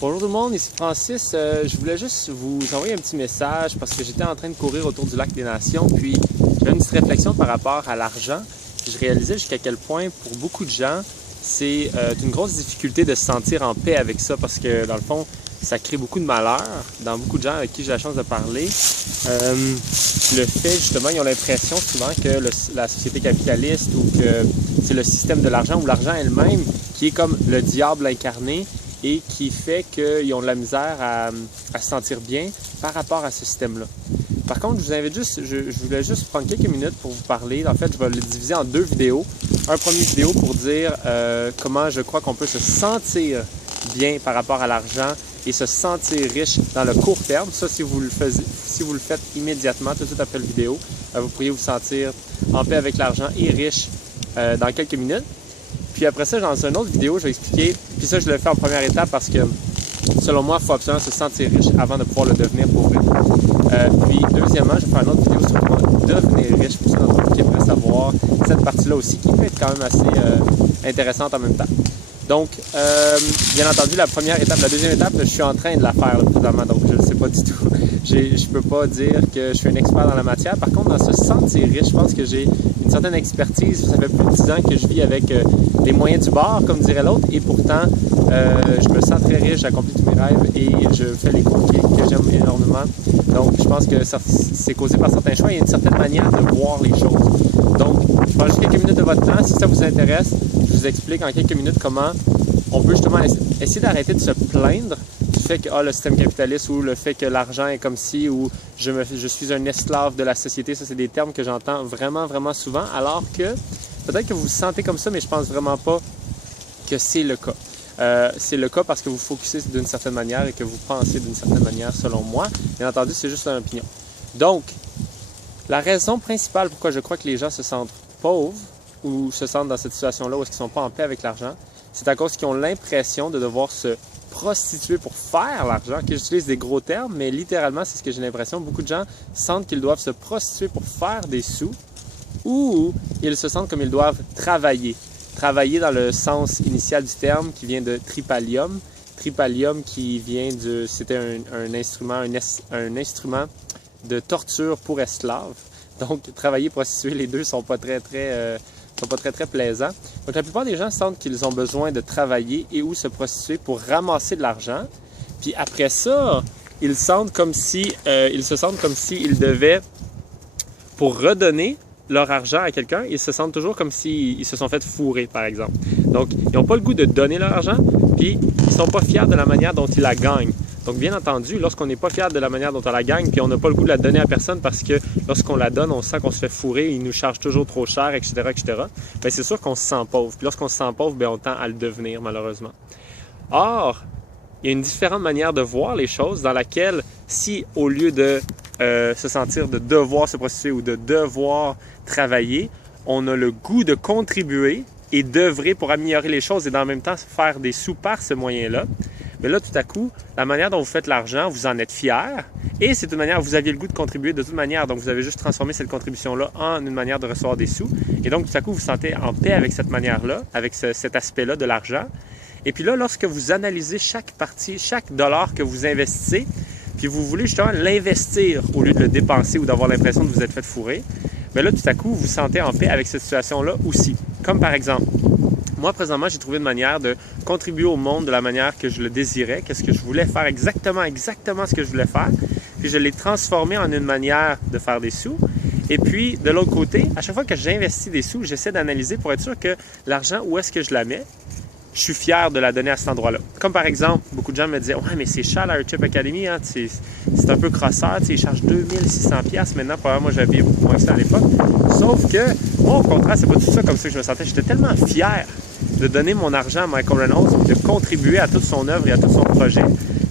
Bonjour tout le monde, ici Francis. Je voulais juste vous envoyer un petit message parce que j'étais en train de courir autour du lac des Nations, puis j'avais une petite réflexion par rapport à l'argent. Je réalisais jusqu'à quel point, pour beaucoup de gens, c'est une grosse difficulté de se sentir en paix avec ça parce que, dans le fond, ça crée beaucoup de malheur dans beaucoup de gens avec qui j'ai la chance de parler. Le fait, justement, ils ont l'impression souvent que la société capitaliste ou que c'est le système de l'argent ou l'argent elle-même qui est comme le diable incarné et qui fait qu'ils ont de la misère à se sentir bien par rapport à ce système-là. Par contre, je vous invite juste, je voulais juste prendre quelques minutes pour vous parler. En fait, je vais le diviser en deux vidéos. Un premier vidéo pour dire comment je crois qu'on peut se sentir bien par rapport à l'argent et se sentir riche dans le court terme. Ça, si vous le faites immédiatement, tout de suite après la vidéo, vous pourriez vous sentir en paix avec l'argent et riche dans quelques minutes. Puis après ça, dans une autre vidéo, je vais expliquer, puis ça, je le fais en première étape parce que, selon moi, il faut absolument se sentir riche avant de pouvoir le devenir pour vrai. Puis, deuxièmement, je vais faire une autre vidéo sur comment devenir riche pour ceux d'entre vous qui aimeraient savoir cette partie-là aussi, qui peut être quand même assez intéressante en même temps. Donc, bien entendu, la deuxième étape, je suis en train de la faire là, présentement, donc je ne sais pas du tout. Je ne peux pas dire que je suis un expert dans la matière. Par contre, dans se sentir riche, je pense que j'ai une certaine expertise. Ça fait plus de 10 ans que je vis avec les moyens du bord, comme dirait l'autre, et pourtant, je me sens très riche, j'accomplis tous mes rêves et je fais les cours que j'aime énormément. Donc, je pense que c'est causé par certains choix. Il y a une certaine manière de voir les choses. Donc, je prends juste quelques minutes de votre temps. Si ça vous intéresse, je vous explique en quelques minutes comment on peut justement essayer d'arrêter de se plaindre du fait que le système capitaliste ou le fait que l'argent est comme ci ou je suis un esclave de la société. Ça, c'est des termes que j'entends vraiment, vraiment souvent, alors que peut-être que vous vous sentez comme ça, mais je pense vraiment pas que c'est le cas. C'est le cas parce que vous focussez d'une certaine manière et que vous pensez d'une certaine manière, selon moi. Bien entendu, c'est juste une opinion. Donc, la raison principale pourquoi je crois que les gens se sentent pauvres ou se sentent dans cette situation-là où ils ne sont pas en paix avec l'argent, c'est à cause qu'ils ont l'impression de devoir se prostituer pour faire l'argent. Okay, j'utilise des gros termes, mais littéralement, c'est ce que j'ai l'impression. Beaucoup de gens sentent qu'ils doivent se prostituer pour faire des sous ou ils se sentent comme ils doivent travailler. Travailler dans le sens initial du terme qui vient de tripalium. Tripalium qui vient c'était un instrument de torture pour esclaves. Donc, travailler, prostituer, les deux sont pas très plaisants. Donc, la plupart des gens sentent qu'ils ont besoin de travailler et ou se prostituer pour ramasser de l'argent. Puis après ça, ils se sentent comme s'ils devaient, pour redonner leur argent à quelqu'un, ils se sentent toujours comme s'ils se sont fait fourrer, par exemple. Donc, ils n'ont pas le goût de donner leur argent, puis ils ne sont pas fiers de la manière dont ils la gagnent. Donc, bien entendu, lorsqu'on n'est pas fier de la manière dont on la gagne, puis on n'a pas le goût de la donner à personne parce que lorsqu'on la donne, on sent qu'on se fait fourrer, ils nous chargent toujours trop cher, etc., etc., bien, c'est sûr qu'on se sent pauvre. Puis lorsqu'on se sent pauvre, bien, on tend à le devenir, malheureusement. Or, il y a une différente manière de voir les choses dans laquelle, si au lieu de se sentir de devoir se prostituer ou de devoir travailler, on a le goût de contribuer et d'œuvrer pour améliorer les choses et en même temps faire des sous par ce moyen-là. Mais là, tout à coup, la manière dont vous faites l'argent, vous en êtes fier et c'est une manière, vous aviez le goût de contribuer de toute manière, donc vous avez juste transformé cette contribution-là en une manière de recevoir des sous et donc tout à coup, vous vous sentez en paix avec cette manière-là, avec cet aspect-là de l'argent. Et puis là, lorsque vous analysez chaque partie, chaque dollar que vous investissez, puis vous voulez justement l'investir au lieu de le dépenser ou d'avoir l'impression de vous être fait fourrer, bien là, tout à coup, vous vous sentez en paix avec cette situation-là aussi. Comme par exemple, moi, présentement, j'ai trouvé une manière de contribuer au monde de la manière que je le désirais, qu'est-ce que je voulais faire exactement ce que je voulais faire, puis je l'ai transformé en une manière de faire des sous. Et puis, de l'autre côté, à chaque fois que j'investis des sous, j'essaie d'analyser pour être sûr que l'argent, où est-ce que je la mets, je suis fier de la donner à cet endroit-là. Comme par exemple, beaucoup de gens me disaient « Ouais, mais c'est cher la Airchip Academy, hein, c'est un peu crosseur, ils chargent 2600$ maintenant, probablement moi j'avais beaucoup moins que ça à l'époque. » Sauf que, moi au contraire, c'est pas tout ça comme ça que je me sentais. J'étais tellement fier de donner mon argent à Michael Reynolds, de contribuer à toute son œuvre et à tout son projet.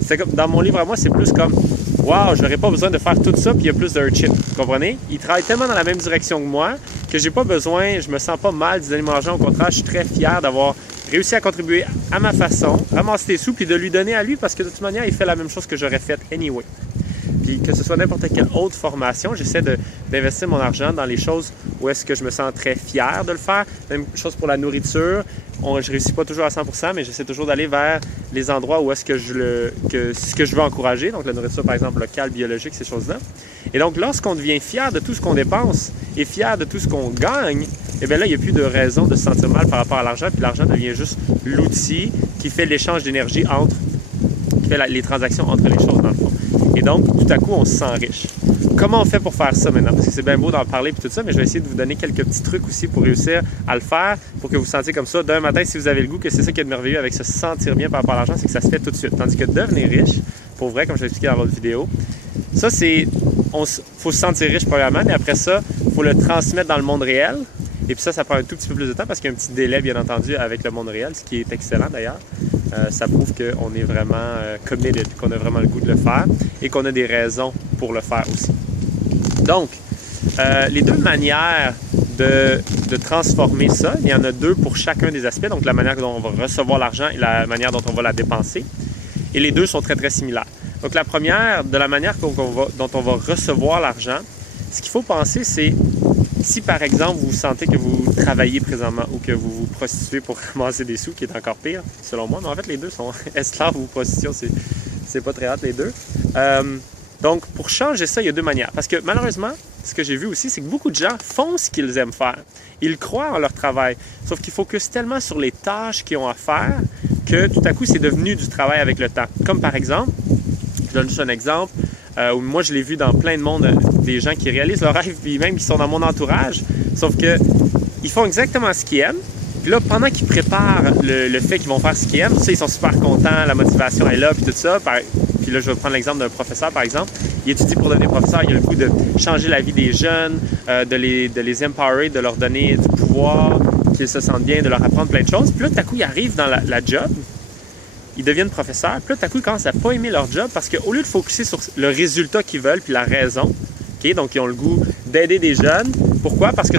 C'est comme, dans mon livre à moi, c'est plus comme « Wow, je n'aurais pas besoin de faire tout ça, puis il y a plus de Airchip. » Vous comprenez? Il travaille tellement dans la même direction que moi que j'ai pas besoin, je me sens pas mal de donner mon argent. Au contraire, je suis très fier d'avoir réussi à contribuer à ma façon, ramasser des sous, puis de lui donner à lui, parce que de toute manière, il fait la même chose que j'aurais fait anyway. Puis Puis que ce soit n'importe quelle autre formation, j'essaie d'investir mon argent dans les choses où est-ce que je me sens très fier de le faire. Même chose pour la nourriture. Je ne réussis pas toujours à 100%, mais j'essaie toujours d'aller vers les endroits où est-ce que ce que je veux encourager. Donc la nourriture, par exemple, locale, biologique, ces choses-là. Et donc, lorsqu'on devient fier de tout ce qu'on dépense et fier de tout ce qu'on gagne, eh bien là, il n'y a plus de raison de se sentir mal par rapport à l'argent. Puis l'argent devient juste l'outil qui fait l'échange d'énergie qui fait les transactions entre les choses, dans le fond. Et donc, tout à coup, on se sent riche. Comment on fait pour faire ça maintenant? Parce que c'est bien beau d'en parler et tout ça, mais je vais essayer de vous donner quelques petits trucs aussi pour réussir à le faire, pour que vous vous sentiez comme ça. D'un matin, si vous avez le goût, que c'est ça qui est de merveilleux avec se sentir bien par rapport à l'argent, c'est que ça se fait tout de suite. Tandis que devenir riche, pour vrai, comme je l'ai expliqué dans l'autre vidéo, ça, c'est... faut se sentir riche premièrement, mais après ça, il faut le transmettre dans le monde réel. Et puis ça prend un tout petit peu plus de temps parce qu'il y a un petit délai, bien entendu, avec le monde réel, ce qui est excellent d'ailleurs. Ça prouve qu'on est vraiment committed, qu'on a vraiment le goût de le faire et qu'on a des raisons pour le faire aussi. Donc, les deux manières de transformer ça, il y en a deux pour chacun des aspects, donc la manière dont on va recevoir l'argent et la manière dont on va la dépenser. Et les deux sont très, très similaires. Donc la première, de la manière dont on va recevoir l'argent, ce qu'il faut penser, c'est si par exemple vous sentez que vous travaillez présentement ou que vous vous prostituez pour ramasser des sous, qui est encore pire selon moi, mais en fait les deux sont esclaves ou prostitution, c'est pas très hâte les deux. Donc pour changer ça, il y a deux manières. Parce que malheureusement, ce que j'ai vu aussi, c'est que beaucoup de gens font ce qu'ils aiment faire. Ils croient en leur travail, sauf qu'ils focusent tellement sur les tâches qu'ils ont à faire que tout à coup c'est devenu du travail avec le temps. Comme par exemple, je donne juste un exemple, où moi je l'ai vu dans plein de monde, des gens qui réalisent leur rêve, puis même qui sont dans mon entourage, sauf que ils font exactement ce qu'ils aiment. Puis là, pendant qu'ils préparent le fait qu'ils vont faire ce qu'ils aiment, ils sont super contents, la motivation est là, puis tout ça. Puis là, je vais prendre l'exemple d'un professeur, par exemple. Il étudie pour devenir professeur, il a le goût de changer la vie des jeunes, de les empower, de leur donner du pouvoir, qu'ils se sentent bien, de leur apprendre plein de choses. Puis là, tout à coup, ils arrivent dans la job, ils deviennent professeurs, puis là, tout à coup, ils commencent à pas aimer leur job parce qu'au lieu de focuser sur le résultat qu'ils veulent, puis la raison, okay, donc ils ont le goût d'aider des jeunes. Pourquoi? Parce que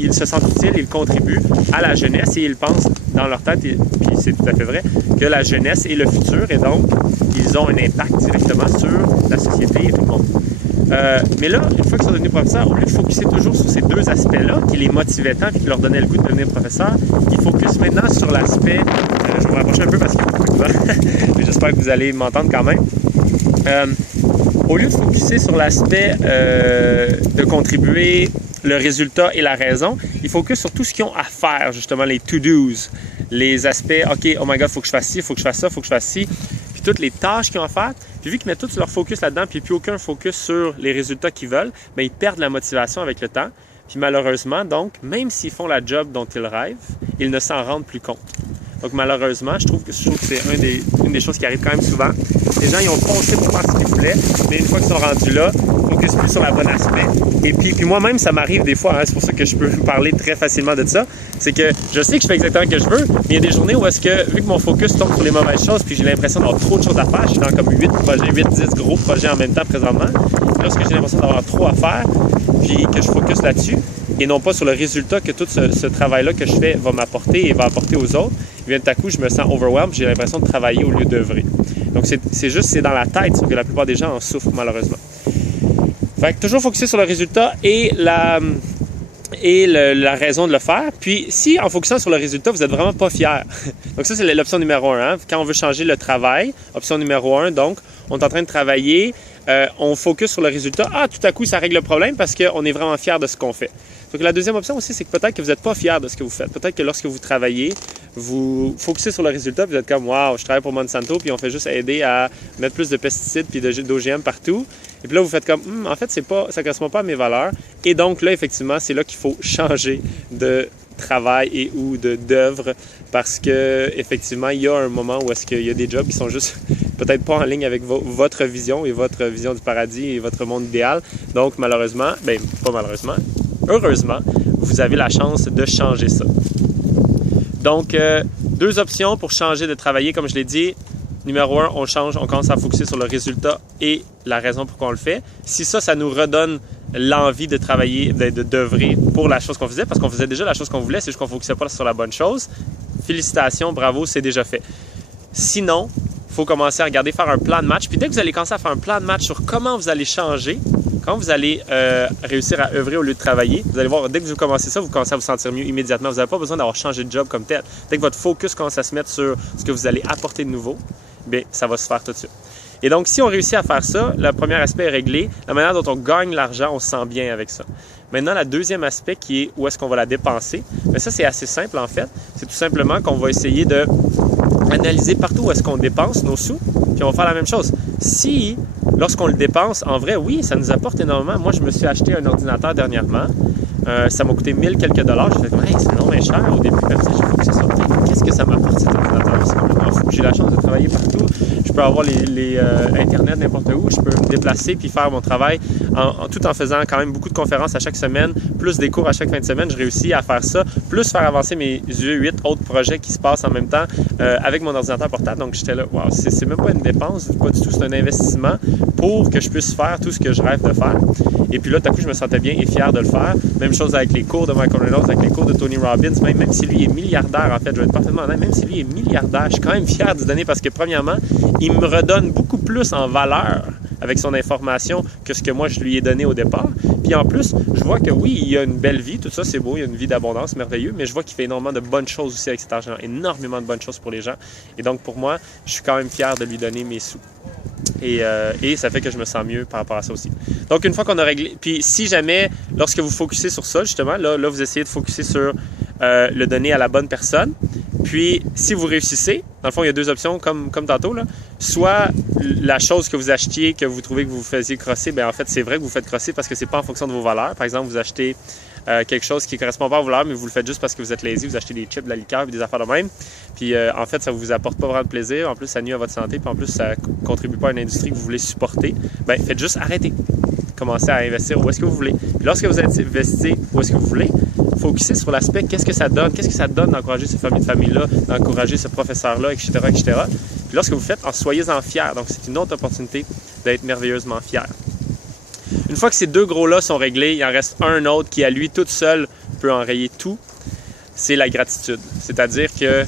ils se sentent utiles, ils contribuent à la jeunesse et ils pensent dans leur tête, puis c'est tout à fait vrai, que la jeunesse est le futur et donc ils ont un impact directement sur la société et tout le monde. Mais là, une fois qu'ils sont devenus professeurs, au lieu de focuser toujours sur ces deux aspects-là, qui les motivaient tant et qui leur donnaient le goût de devenir professeur, ils focusent maintenant sur l'aspect... je vais me rapprocher un peu parce qu'il y a beaucoup de vent, mais j'espère que vous allez m'entendre quand même. Au lieu de focuser sur l'aspect de contribuer, le résultat et la raison, ils focusent sur tout ce qu'ils ont à faire, justement, les to-dos, les aspects, OK, oh my God, il faut que je fasse ci, il faut que je fasse ça, il faut que je fasse ci, puis toutes les tâches qu'ils ont à faire. Puis vu qu'ils mettent tout leur focus là-dedans, puis plus aucun focus sur les résultats qu'ils veulent, bien, ils perdent la motivation avec le temps. Puis malheureusement, donc, même s'ils font la job dont ils rêvent, ils ne s'en rendent plus compte. Donc malheureusement, je trouve que c'est une des choses qui arrive quand même souvent. Les gens, ils ont foncé pour faire ce qu'ils voulaient, mais une fois qu'ils sont rendus là, ils focusent plus sur le bon aspect. Et puis moi-même, ça m'arrive des fois, hein, c'est pour ça que je peux vous parler très facilement de ça, c'est que je sais que je fais exactement ce que je veux, mais il y a des journées où est-ce que, vu que mon focus tombe sur les mauvaises choses, puis j'ai l'impression d'avoir trop de choses à faire, je suis dans comme 8-10 gros projets en même temps présentement, lorsque j'ai l'impression d'avoir trop à faire, puis que je focus là-dessus, et non pas sur le résultat que tout ce travail-là que je fais va m'apporter et va apporter aux autres, et bien tout à coup, je me sens overwhelmed, j'ai l'impression de travailler au lieu d'œuvrer. Donc c'est dans la tête, sauf que la plupart des gens en souffrent malheureusement. Fait que toujours focuser sur le résultat et la raison de le faire. Puis, si en focusant sur le résultat, vous n'êtes vraiment pas fier. Donc ça, c'est l'option numéro 1. Hein? Quand on veut changer le travail, option numéro 1, donc, on est en train de travailler, on focus sur le résultat. Ah, tout à coup, ça règle le problème parce qu'on est vraiment fier de ce qu'on fait. Donc la deuxième option aussi, c'est que peut-être que vous n'êtes pas fier de ce que vous faites. Peut-être que lorsque vous travaillez, vous focussez sur le résultat, vous êtes comme « Wow, je travaille pour Monsanto, puis on fait juste aider à mettre plus de pesticides puis d'OGM partout. » Et puis là, vous faites comme « En fait, ça ne correspond pas à mes valeurs. » Et donc là, effectivement, c'est là qu'il faut changer de travail et ou d'œuvre parce que effectivement, il y a un moment où est-ce qu'il y a des jobs qui sont juste peut-être pas en ligne avec votre vision et votre vision du paradis et votre monde idéal. Donc malheureusement, pas malheureusement, heureusement, vous avez la chance de changer ça. Donc, deux options pour changer de travailler, comme je l'ai dit. Numéro 1, on commence à focuser sur le résultat et la raison pourquoi on le fait. Si ça nous redonne l'envie de travailler, d'œuvrer pour la chose qu'on faisait, parce qu'on faisait déjà la chose qu'on voulait, c'est juste qu'on ne focusait pas sur la bonne chose. Félicitations, bravo, c'est déjà fait. Sinon, faut commencer à regarder, faire un plan de match. Puis dès que vous allez commencer à faire un plan de match sur comment vous allez changer, comment vous allez réussir à œuvrer au lieu de travailler, vous allez voir, dès que vous commencez ça, vous commencez à vous sentir mieux immédiatement. Vous n'avez pas besoin d'avoir changé de job comme tel. Dès que votre focus commence à se mettre sur ce que vous allez apporter de nouveau, bien, ça va se faire tout de suite. Et donc, si on réussit à faire ça, le premier aspect est réglé. La manière dont on gagne l'argent, on se sent bien avec ça. Maintenant, le deuxième aspect qui est où est-ce qu'on va la dépenser, bien, ça, c'est assez simple en fait. C'est tout simplement qu'on va essayer de analyser partout où est-ce qu'on dépense nos sous, puis on va faire la même chose. Si, lorsqu'on le dépense, en vrai, oui, ça nous apporte énormément. Moi, je me suis acheté un ordinateur dernièrement. Ça m'a coûté 1000 quelques dollars. J'ai fait hey, c'est vraiment cher au début. Puis après, j'ai fait que ça sorte. Qu'est-ce que ça m'apporte cet ordinateur? C'est complètement fou. J'ai la chance de travailler partout. Je peux avoir les Internet n'importe où. Je peux me déplacer puis faire mon travail tout en faisant quand même beaucoup de conférences à chaque semaine, plus des cours à chaque fin de semaine. Je réussis à faire ça, plus faire avancer mes 8 autres projets qui se passent en même temps avec mon ordinateur portable. Donc, j'étais là, wow, c'est même pas une dépense, pas du tout. C'est un investissement pour que je puisse faire tout ce que je rêve de faire. Et puis là, tout à coup, je me sentais bien et fier de le faire. Même chose avec les cours de Michael Reynolds, avec les cours de Tony Robbins. Même si lui est milliardaire, en fait, je vais être parfaitement honnête, même si lui est milliardaire, je suis quand même fier de lui donner parce que, premièrement, il me redonne beaucoup plus en valeur avec son information que ce que moi, je lui ai donné au départ. Puis en plus, je vois que oui, il a une belle vie, tout ça, c'est beau, il a une vie d'abondance, merveilleux, mais je vois qu'il fait énormément de bonnes choses aussi avec cet argent, énormément de bonnes choses pour les gens. Et donc, pour moi, je suis quand même fier de lui donner mes sous. Et ça fait que je me sens mieux par rapport à ça aussi. Donc, une fois qu'on a réglé... Puis, si jamais, lorsque vous focussez sur ça, justement, là vous essayez de focuser sur le donner à la bonne personne. Puis, si vous réussissez, dans le fond, il y a deux options, comme tantôt, là. Soit la chose que vous achetiez, que vous trouvez que vous faisiez crosser, bien en fait, c'est vrai que vous faites crosser parce que c'est pas en fonction de vos valeurs. Par exemple, vous achetez quelque chose qui ne correspond pas à vos valeurs, mais vous le faites juste parce que vous êtes lazy, vous achetez des chips, de la liqueur, puis des affaires de même. Puis en fait, ça ne vous apporte pas vraiment de plaisir. En plus, ça nuit à votre santé, puis en plus, ça ne contribue pas à une industrie que vous voulez supporter. Bien, faites juste arrêter. Commencez à investir où est-ce que vous voulez. Puis lorsque vous investissez où est-ce que vous voulez, focussez sur l'aspect qu'est-ce que ça donne, qu'est-ce que ça donne d'encourager cette famille-là, d'encourager ce professeur-là, etc., etc. Puis lorsque vous faites, soyez-en fiers. Donc, c'est une autre opportunité d'être merveilleusement fiers. Une fois que ces deux gros-là sont réglés, il en reste un autre qui, à lui, toute seule, peut enrayer tout. C'est la gratitude. C'est-à-dire que,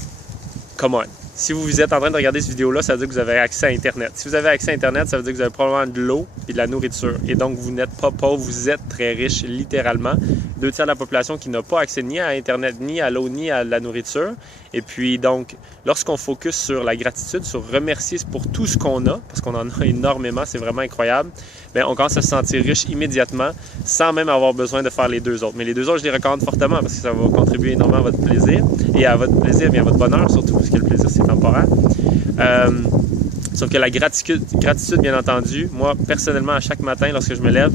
come on, si vous êtes en train de regarder cette vidéo-là, ça veut dire que vous avez accès à Internet. Si vous avez accès à Internet, ça veut dire que vous avez probablement de l'eau et de la nourriture. Et donc, vous n'êtes pas pauvre, vous êtes très riche, littéralement. 2 tiers de la population qui n'a pas accès ni à Internet, ni à l'eau, ni à la nourriture. Et puis, donc, lorsqu'on focus sur la gratitude, sur remercier pour tout ce qu'on a, parce qu'on en a énormément, c'est vraiment incroyable, bien, on commence à se sentir riche immédiatement, sans même avoir besoin de faire les deux autres. Mais les deux autres, je les recommande fortement parce que ça va contribuer énormément à votre plaisir. Et à votre plaisir, bien à votre bonheur, surtout parce que le plaisir, c'est temporaire. Sauf que la gratitude, bien entendu, moi, personnellement, à chaque matin, lorsque je me lève,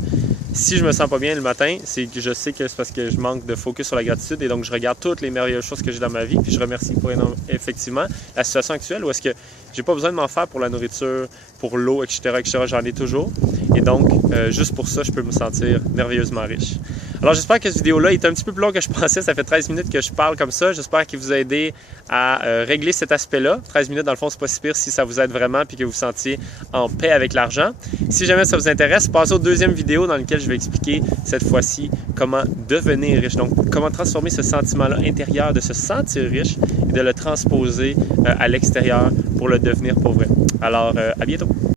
si je me sens pas bien le matin, c'est que je sais que c'est parce que je manque de focus sur la gratitude et donc je regarde toutes les merveilleuses choses que j'ai dans ma vie puis je remercie pour effectivement la situation actuelle où est-ce que j'ai pas besoin de m'en faire pour la nourriture, pour l'eau, etc., etc. J'en ai toujours et donc juste pour ça, je peux me sentir merveilleusement riche. Alors j'espère que cette vidéo-là est un petit peu plus longue que je pensais. Ça fait 13 minutes que je parle comme ça. J'espère qu'il vous a aidé à régler cet aspect-là. 13 minutes, dans le fond, c'est pas si pire si ça vous aide vraiment puis que vous vous sentiez en paix avec l'argent. Si jamais ça vous intéresse, passez aux deuxième vidéo dans laquelle je vais expliquer cette fois-ci comment devenir riche. Donc, comment transformer ce sentiment-là intérieur de se sentir riche et de le transposer à l'extérieur pour le devenir pour vrai. Alors, à bientôt!